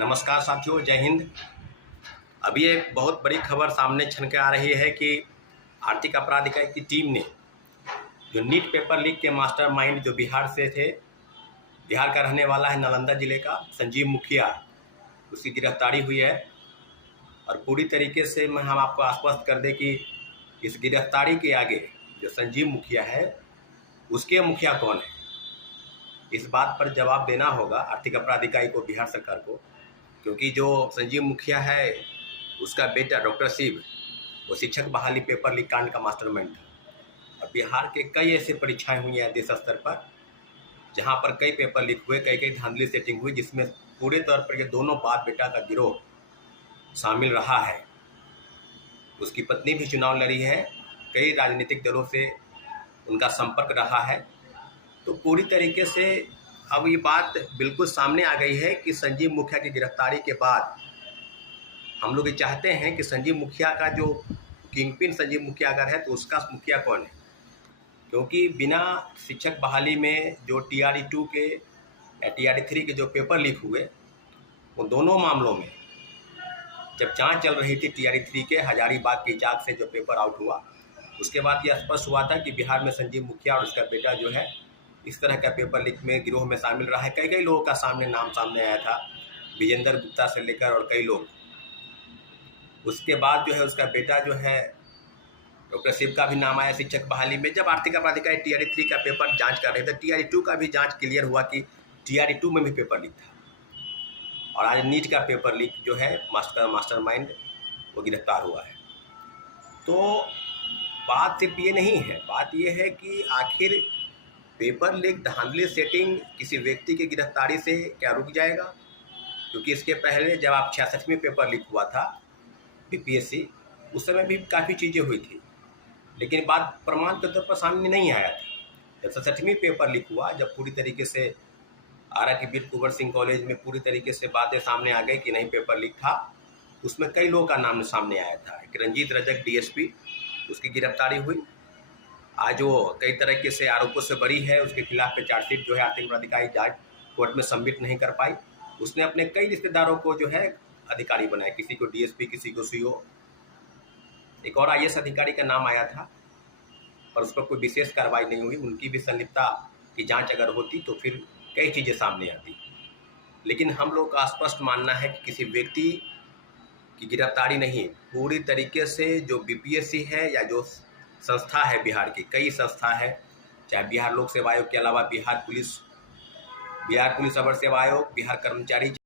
नमस्कार साथियों, जय हिंद। अभी एक बहुत बड़ी खबर सामने छन के आ रही है कि आर्थिक अपराध इकाई की टीम ने जो नीट पेपर लीक के मास्टरमाइंड जो बिहार से थे, बिहार का रहने वाला है, नालंदा जिले का संजीव मुखिया, उसकी गिरफ्तारी हुई है। और पूरी तरीके से हम आपको आश्वस्त कर दें कि इस गिरफ्तारी के आगे जो संजीव मुखिया है उसके मुखिया कौन है, इस बात पर जवाब देना होगा आर्थिक अपराध इकाई को, बिहार सरकार को। क्योंकि जो संजीव मुखिया है उसका बेटा डॉक्टर शिव, वो शिक्षक बहाली पेपर लीक कांड का मास्टरमाइंड था। और बिहार के कई ऐसे परीक्षाएं हुई हैं देश स्तर पर जहां पर कई पेपर लीक हुए, कई धांधली सेटिंग हुई, जिसमें पूरे तौर पर ये दोनों बाप बेटा का गिरोह शामिल रहा है। उसकी पत्नी भी चुनाव लड़ी है, कई राजनीतिक दलों से उनका संपर्क रहा है। तो पूरी तरीके से अब ये बात बिल्कुल सामने आ गई है कि संजीव मुखिया की गिरफ्तारी के बाद हम लोग ये चाहते हैं कि संजीव मुखिया का जो किंगपिन संजीव मुखिया अगर है तो उसका मुखिया कौन है। क्योंकि बिना शिक्षक बहाली में जो TRE-2 के या TRE-3 के जो पेपर लीक हुए, वो दोनों मामलों में जब जांच चल रही थी TRE-3 के हजारीबाग की जांच से जो पेपर आउट हुआ, उसके बाद यह स्पष्ट हुआ था कि बिहार में संजीव मुखिया और उसका बेटा जो है इस तरह का पेपर लीक में गिरोह में शामिल रहा है। कई लोगों का नाम सामने आया था, विजेंद्र गुप्ता से लेकर और कई लोग। उसके बाद जो है उसका बेटा जो है डॉक्टर शिव का भी नाम आया शिक्षक बहाली में। जब आर्थिक अपराध इकाई TRE-3 का पेपर जांच कर रहे थे, TRE-2 का भी जांच क्लियर हुआ कि TRE-2 में भी पेपर लीक था। और आज नीट का पेपर लीक जो है मास्टरमाइंड वो गिरफ्तार हुआ है। तो बात सिर्फ ये नहीं है, बात ये है कि आखिर पेपर लीक धांधली सेटिंग किसी व्यक्ति की गिरफ्तारी से क्या रुक जाएगा? क्योंकि इसके पहले जब आप 66वीं पेपर लीक हुआ था BPSC, उस समय भी काफ़ी चीज़ें हुई थी, लेकिन बात प्रमाण के तौर पर सामने नहीं आया था। जब 67वीं पेपर लीक हुआ, जब पूरी तरीके से आरा के वीर कुंवर सिंह कॉलेज में पूरी तरीके से बातें सामने आ गई कि नहीं पेपर लीक था, उसमें कई लोगों का नाम सामने आया था। कि रंजीत रजक DSP, उसकी गिरफ्तारी हुई। आज वो कई तरीके से आरोपों से बरी है, उसके खिलाफ पे चार्जशीट जो है आर्थिक अपराध इकाई जांच कोर्ट में सबमिट नहीं कर पाई। उसने अपने कई रिश्तेदारों को जो है अधिकारी बनाया, किसी को DSP, किसी को CO। एक और IAS अधिकारी का नाम आया था, पर उस पर कोई विशेष कार्रवाई नहीं हुई। उनकी भी संलिप्तता की जांच अगर होती तो फिर कई चीज़ें सामने आती। लेकिन हम लोग का स्पष्ट मानना है कि किसी व्यक्ति की गिरफ्तारी नहीं, पूरी तरीके से जो BPSC है या जो संस्था है, बिहार की कई संस्था है, चाहे बिहार लोक सेवा आयोग के अलावा बिहार पुलिस अवर सेवा आयोग, बिहार कर्मचारी